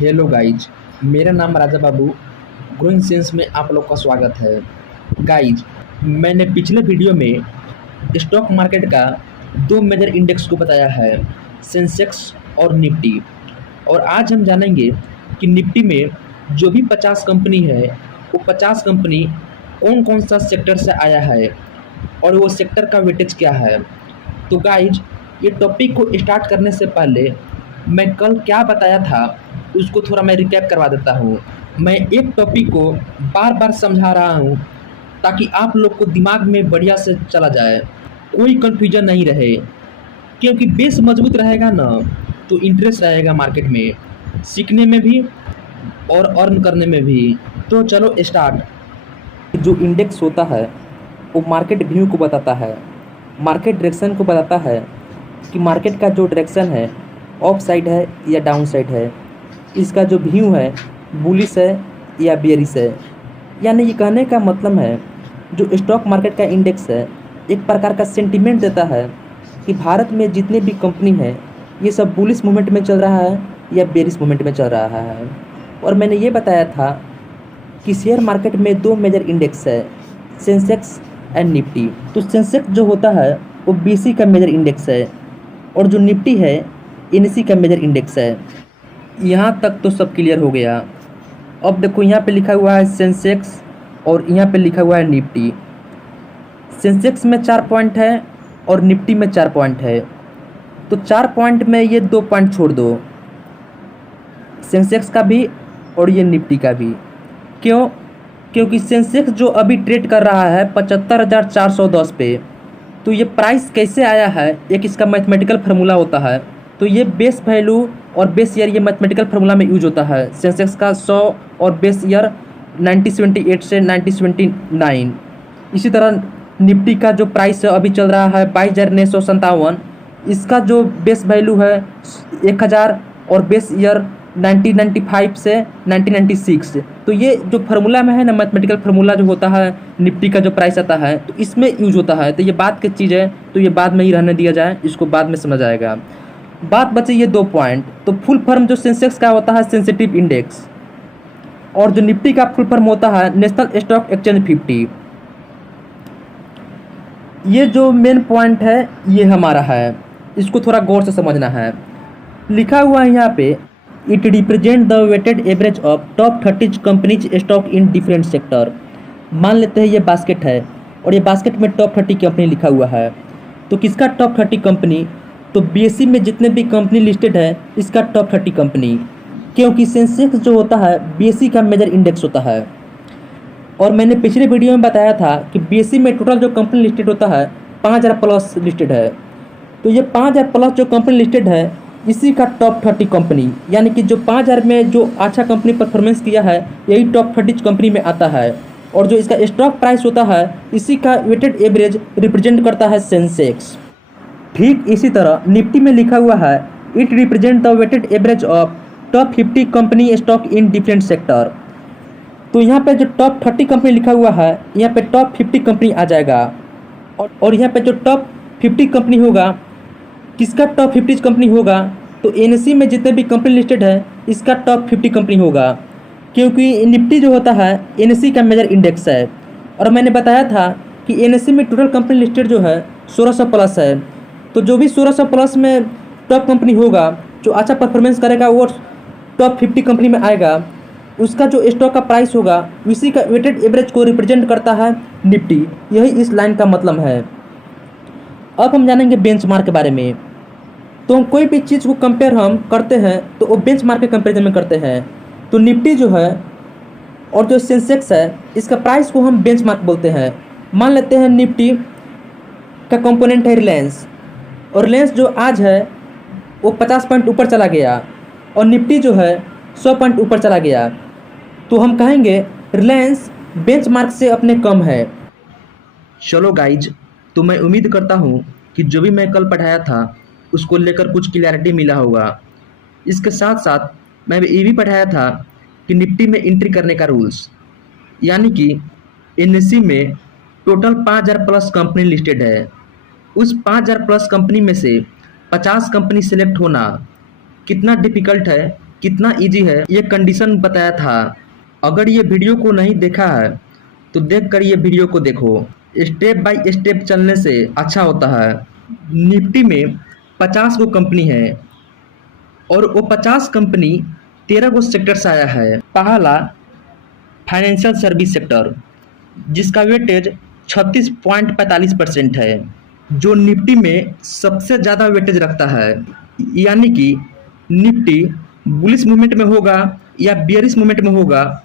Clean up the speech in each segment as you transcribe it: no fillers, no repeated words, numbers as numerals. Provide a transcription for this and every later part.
Hello guys. मेरा नाम Raja Babu. Growing sense में आप लोग का स्वागत है। गाइज, मैंने पिछले वीडियो में स्टॉक मार्केट का दो मेजर इंडेक्स को बताया है, सेंसेक्स और निफ्टी। और आज हम जानेंगे कि निफ्टी में जो भी 50 कंपनी है, वो 50 कंपनी कौन कौन सा सेक्टर से आया है और वो सेक्टर का वेटेज क्या है। तो गाइज, ये टॉपिक को स्टार्ट करने से पहले मैं कल क्या बताया था उसको थोड़ा मैं रिकैप करवा देता हूँ। मैं एक टॉपिक को बार बार समझा रहा हूँ ताकि आप लोग को दिमाग में बढ़िया से चला जाए, कोई कंफ्यूजन नहीं रहे। क्योंकि बेस मजबूत रहेगा ना, तो इंटरेस्ट रहेगा मार्केट में, सीखने में भी और अर्न करने में भी। तो चलो स्टार्ट। जो इंडेक्स होता है वो मार्केट व्यू को बताता है, मार्केट डायरेक्शन को बताता है कि मार्केट का जो डायरेक्शन है अप साइड है या डाउन साइड है, इसका जो व्यू है बुलिश है या बेयरिश है। यानी ये कहने का मतलब है जो स्टॉक मार्केट का इंडेक्स है एक प्रकार का सेंटीमेंट देता है कि भारत में जितने भी कंपनी हैं ये सब बुलिश मूवमेंट में चल रहा है या बेयरिश मूवमेंट में चल रहा है। और मैंने ये बताया था कि शेयर मार्केट में दो मेजर इंडेक्स है, सेंसेक्स एंड निफ्टी। तो सेंसेक्स जो होता है वो बीसी का मेजर इंडेक्स है और जो निफ्टी है एनएसई का मेजर इंडेक्स है। यहाँ तक तो सब क्लियर हो गया। अब देखो, यहाँ पे लिखा हुआ है सेंसेक्स और यहाँ पे लिखा हुआ है निफ्टी। सेंसेक्स में 4 पॉइंट है और निफ्टी में 4 पॉइंट है। तो 4 पॉइंट में ये 2 पॉइंट छोड़ दो, सेंसेक्स का भी और ये निफ्टी का भी। क्यों? क्योंकि सेंसेक्स जो अभी ट्रेड कर रहा है 75,410 पे, तो ये प्राइस कैसे आया है, एक इसका मैथमेटिकल फार्मूला होता है। तो ये बेस वैल्यू और बेस ईयर ये मैथमेटिकल फार्मूला में यूज होता है। सेंसेक्स का 100 और बेस ईयर 1978 से 1979। इसी तरह निफ्टी का जो प्राइस है अभी चल रहा है 22,957, इसका जो बेस वैल्यू है 1,000 और बेस ईयर 1995 से 1996। तो ये जो फार्मूला में है ना, मैथमेटिकल फार्मूला जो होता है निफ्टी का जो प्राइस आता है तो इसमें यूज होता है। तो ये बात की चीज़ है, तो ये बाद में ही रहने दिया जाए, इसको बाद में समझ आएगा। बात बचे ये 2 पॉइंट। तो फुल फॉर्म जो सेंसेक्स का होता है सेंसिटिव इंडेक्स, और जो निफ्टी का फुल फॉर्म होता है नेशनल स्टॉक एक्सचेंज 50। ये जो मेन पॉइंट है ये हमारा है, इसको थोड़ा गौर से समझना है। लिखा हुआ है यहाँ पे, it represent the weighted average of top 30 companies stock in different sector. मान लेते हैं ये बास्केट है और ये बास्केट में टॉप 30 कंपनी लिखा हुआ है। तो किसका टॉप 30 कंपनी? तो बीएसई में जितने भी कंपनी लिस्टेड है इसका टॉप 30 कंपनी। क्योंकि सेंसेक्स जो होता है बीएसई का मेजर इंडेक्स होता है। और मैंने पिछले वीडियो में बताया था कि बीएसई में टोटल जो कंपनी लिस्टेड होता है 5,000 प्लस लिस्टेड है। तो ये 5,000 प्लस जो कंपनी लिस्टेड है इसी का टॉप 30 कंपनी, यानी कि जो 5,000 में जो अच्छा कंपनी परफॉर्मेंस किया है यही टॉप 30 कंपनी में आता है। और जो इसका स्टॉक प्राइस होता है इसी का वेटेड एवरेज रिप्रेजेंट करता है सेंसेक्स। ठीक इसी तरह निफ्टी में लिखा हुआ है, it represent the weighted average of top 50 company stock in different sector. तो यहाँ पे जो टॉप 30 कंपनी लिखा हुआ है यहाँ पे टॉप 50 कंपनी आ जाएगा। और यहाँ पे जो टॉप 50 कंपनी होगा, किसका टॉप 50 कंपनी होगा? तो एनएसई में जितने भी कंपनी लिस्टेड है इसका टॉप 50 कंपनी होगा। क्योंकि निफ्टी जो होता है एनएसई का मेजर इंडेक्स है। और मैंने बताया था कि एनएसई में टोटल कंपनी लिस्टेड जो है 1,600 प्लस है। तो जो भी 1,600 प्लस में टॉप कंपनी होगा, जो अच्छा परफॉर्मेंस करेगा वो टॉप 50 कंपनी में आएगा। उसका जो स्टॉक का प्राइस होगा उसी का वेटेड एवरेज को रिप्रेजेंट करता है निफ्टी। यही इस लाइन का मतलब है। अब हम जानेंगे बेंचमार्क के बारे में। तो हम कोई भी चीज़ को कंपेयर हम करते हैं तो वो बेंचमार्क के कंपेरिजन में करते हैं। तो निफ्टी जो है और जो सेंसेक्स है इसका प्राइस को हम बेंचमार्क बोलते हैं। मान लेते हैं निफ्टी का कंपोनेंट है रिलायंस, और रिलायंस जो आज है वो 50 पॉइंट ऊपर चला गया और निफ्टी जो है 100 पॉइंट ऊपर चला गया। तो हम कहेंगे रिलायंस बेंचमार्क से अपने कम है। चलो गाइज, तो मैं उम्मीद करता हूँ कि जो भी मैं कल पढ़ाया था उसको लेकर कुछ क्लैरिटी मिला होगा। इसके साथ साथ मैं ये भी पढ़ाया था कि निफ्टी में एंट्री करने का रूल्स, यानी कि एनएसई में टोटल 5,000 प्लस कंपनी लिस्टेड है। उस 5,000 प्लस कंपनी में से 50 कंपनी सेलेक्ट होना कितना डिफिकल्ट है कितना इजी है ये कंडीशन बताया था। अगर ये वीडियो को नहीं देखा है तो देख कर ये वीडियो को देखो। स्टेप बाय स्टेप चलने से अच्छा होता है। निफ्टी में 50 गो कंपनी है और वो 50 कंपनी 13 गो सेक्टर से आया है। पहला फाइनेंशियल सर्विस सेक्टर, जिसका वेटेज 36.45% है, जो निफ्टी में सबसे ज़्यादा वेटेज रखता है। यानी कि निफ्टी बुलिश मूवमेंट में होगा या बियरिश मूवमेंट में होगा,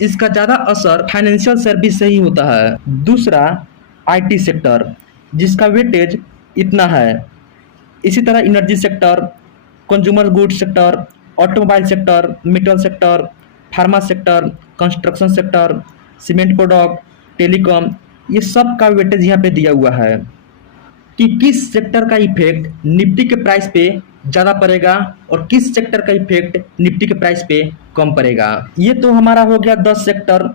इसका ज़्यादा असर फाइनेंशियल सर्विस से ही होता है। दूसरा आईटी सेक्टर, जिसका वेटेज इतना है। इसी तरह energy sector, consumer goods sector, automobile sector, metal sector, pharma sector, construction sector, cement product, telecom, ये सब का वेटेज यहाँ पे दिया हुआ है कि किस सेक्टर का इफेक्ट निफ्टी के प्राइस पे ज़्यादा पड़ेगा और किस सेक्टर का इफेक्ट निफ्टी के प्राइस पे कम पड़ेगा। ये तो हमारा हो गया 10 सेक्टर,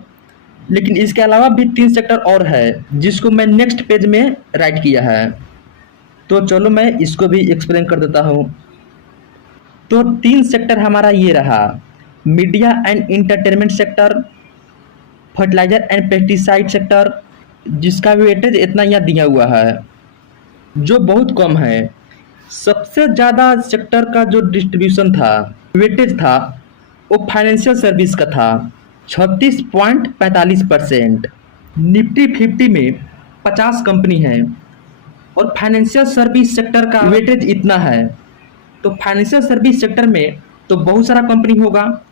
लेकिन इसके अलावा भी 3 सेक्टर और है जिसको मैं नेक्स्ट पेज में राइट किया है। तो चलो मैं इसको भी एक्सप्लेन कर देता हूँ। तो 3 सेक्टर हमारा ये रहा, media and entertainment sector, fertiliser and pesticide sector, जिसका वेटेज इतना यहाँ दिया हुआ है जो बहुत कम है। सबसे ज़्यादा सेक्टर का जो डिस्ट्रीब्यूशन था, वेटेज था, वो फाइनेंशियल सर्विस का था, 36.45%। निफ्टी 50 में 50 कंपनी है और फाइनेंशियल सर्विस सेक्टर का वेटेज इतना है। तो फाइनेंशियल सर्विस सेक्टर में तो बहुत सारा कंपनी होगा।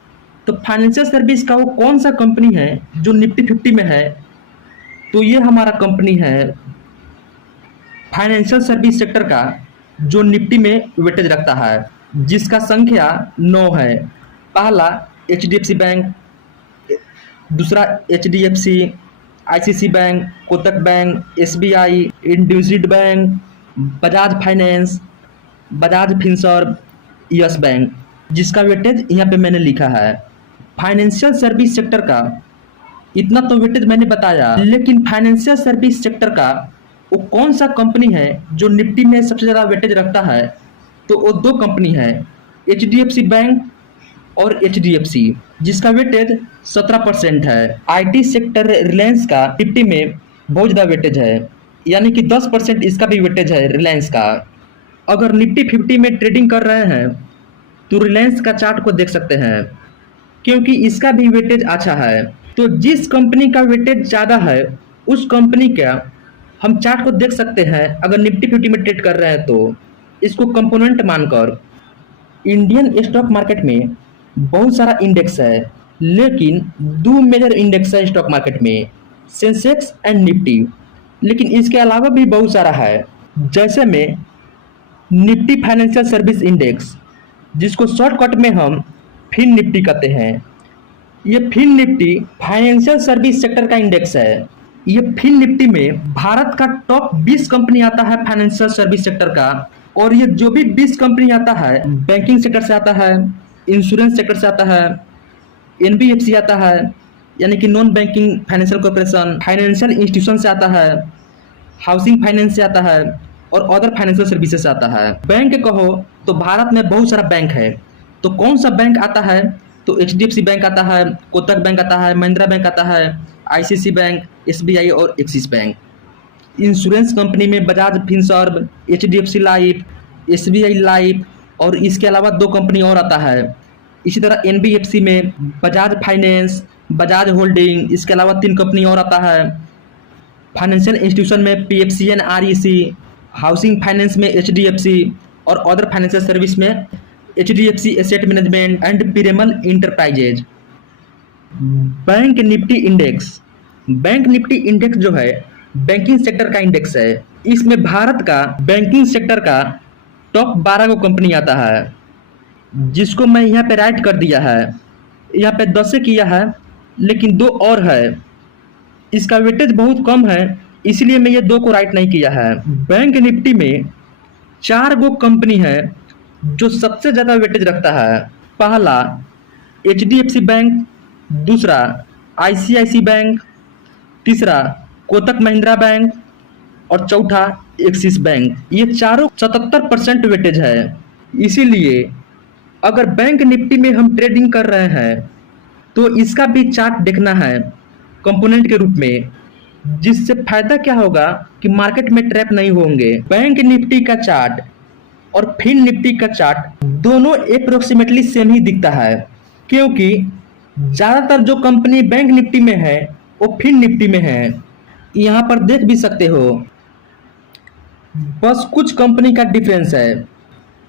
तो फाइनेंशियल सर्विस का वो कौन सा कंपनी है जो निफ्टी 50 में है? तो ये हमारा कंपनी है फाइनेंशियल सर्विस सेक्टर का जो निफ्टी में वेटेज रखता है, जिसका संख्या 9 है। पहला HDFC बैंक, दूसरा HDFC, ICICI bank, Kotak bank, SBI, IndusInd bank, Bajaj finance, Bajaj Finserv, yes bank, जिसका वेटेज यहाँ पे मैंने लिखा है। फाइनेंशियल सर्विस सेक्टर का इतना तो वेटेज मैंने बताया, लेकिन फाइनेंशियल सर्विस सेक्टर का वो कौन सा कंपनी है जो निफ्टी में सबसे ज़्यादा वेटेज रखता है? तो वो 2 कंपनी है, HDFC बैंक और HDFC, जिसका वेटेज 17% है। आईटी सेक्टर रिलायंस का निफ्टी में बहुत ज़्यादा वेटेज है, यानी कि 10% इसका भी वेटेज है रिलायंस का। अगर निफ्टी 50 में ट्रेडिंग कर रहे हैं तो रिलायंस का चार्ट को देख सकते हैं, क्योंकि इसका भी वेटेज अच्छा है। तो जिस कंपनी का वेटेज ज़्यादा है उस कंपनी का हम चार्ट को देख सकते हैं। अगर निफ्टी 50 में ट्रेड कर रहे हैं तो इसको कंपोनेंट मानकर। इंडियन स्टॉक मार्केट में बहुत सारा इंडेक्स है, लेकिन 2 मेजर इंडेक्स है स्टॉक मार्केट में, सेंसेक्स एंड निफ्टी। लेकिन इसके अलावा भी बहुत सारा है, जैसे में निफ्टी फाइनेंशियल सर्विस इंडेक्स, जिसको शॉर्टकट में हम फिन निफ्टी कहते हैं। ये fin Nifty financial service sector का इंडेक्स है। ये फिन निफ्टी में भारत का टॉप 20 कंपनी आता है फाइनेंशियल सर्विस सेक्टर का, और ये जो भी 20 कंपनी आता है बैंकिंग सेक्टर से आता है, इंश्योरेंस सेक्टर से आता है, NBFC आता है यानी कि non banking financial corporation, financial institution से आता है, हाउसिंग फाइनेंस से आता है और अदर फाइनेंशियल सर्विसेज से आता है। बैंक कहो तो भारत में बहुत सारा बैंक है। तो कौन सा बैंक आता है? तो HDFC बैंक आता है, कोटक बैंक आता है, महिंद्रा बैंक आता है, ICICI बैंक, SBI और एक्सिस बैंक। इंश्योरेंस कंपनी में Bajaj Finserv, HDFC life, SBI life और इसके अलावा 2 कंपनी और आता है। इसी तरह NBFC में बजाज फाइनेंस, बजाज होल्डिंग, इसके अलावा 3 कंपनी और आता है। फाइनेंशियल इंस्टीट्यूशन में PFCN REC, हाउसिंग फाइनेंस में HDFC और अदर फाइनेंशियल सर्विस में HDFC asset management and Piramal enterprises. Bank Nifty index, bank Nifty index जो है बैंकिंग सेक्टर का इंडेक्स है। इसमें भारत का बैंकिंग सेक्टर का टॉप 12 को कंपनी आता है, जिसको मैं यहाँ पे राइट कर दिया है। यहाँ पे 10 से किया है, लेकिन 2 और है, इसका वेटेज बहुत कम है, इसलिए मैं ये 2 को राइट नहीं किया है। बैंक निफ्टी में 4 गो कंपनी है जो सबसे ज़्यादा वेटेज रखता है। पहला HDFC बैंक, दूसरा ICICI बैंक, तीसरा कोटक महिंद्रा बैंक और चौथा एक्सिस बैंक। ये चारों 77% वेटेज है। इसीलिए अगर बैंक निफ्टी में हम ट्रेडिंग कर रहे हैं तो इसका भी चार्ट देखना है कंपोनेंट के रूप में, जिससे फायदा क्या होगा कि मार्केट में ट्रैप नहीं होंगे। बैंक निफ्टी का चार्ट और फिन निफ्टी का चार्ट दोनों अप्रोक्सीमेटली सेम ही दिखता है, क्योंकि ज्यादातर जो कंपनी बैंक निफ्टी में है वो फिन निफ्टी में है। यहाँ पर देख भी सकते हो, बस कुछ कंपनी का डिफरेंस है।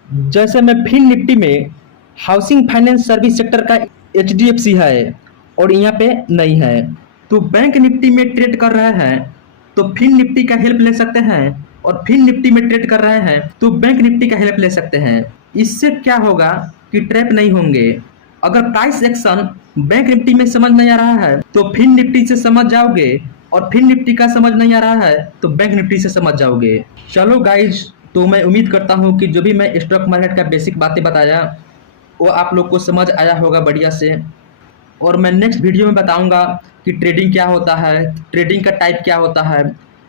जैसे मैं फिन निफ्टी में हाउसिंग फाइनेंस सर्विस सेक्टर का एचडीएफसी है और यहाँ पे नहीं है। तो बैंक निफ्टी में ट्रेड कर रहे हैं तो फिन निफ्टी का हेल्प ले सकते हैं, और फिन निफ्टी में ट्रेड कर रहे हैं तो बैंक निफ्टी का हेल्प ले सकते हैं। इससे क्या होगा कि ट्रैप नहीं होंगे। अगर प्राइस एक्शन बैंक निफ्टी में समझ नहीं आ रहा है तो फिन निफ्टी से समझ जाओगे, और फिन निफ्टी का समझ नहीं आ रहा है तो बैंक निफ्टी से समझ जाओगे। चलो गाइज, तो मैं उम्मीद करता हूँ कि जो भी मैं स्टॉक मार्केट का बेसिक बातें बताया वो आप लोग को समझ आया होगा बढ़िया से। और मैं नेक्स्ट वीडियो में बताऊंगा कि ट्रेडिंग क्या होता है, ट्रेडिंग का टाइप क्या होता है,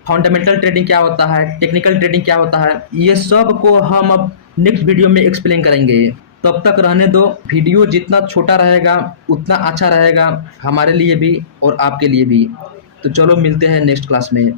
फंडामेंटल ट्रेडिंग क्या होता है, टेक्निकल ट्रेडिंग क्या होता है। ये सब को हम अब नेक्स्ट वीडियो में एक्सप्लेन करेंगे। तब तक रहने दो। वीडियो जितना छोटा रहेगा उतना अच्छा रहेगा हमारे लिए भी और आपके लिए भी। तो चलो मिलते हैं नेक्स्ट क्लास में।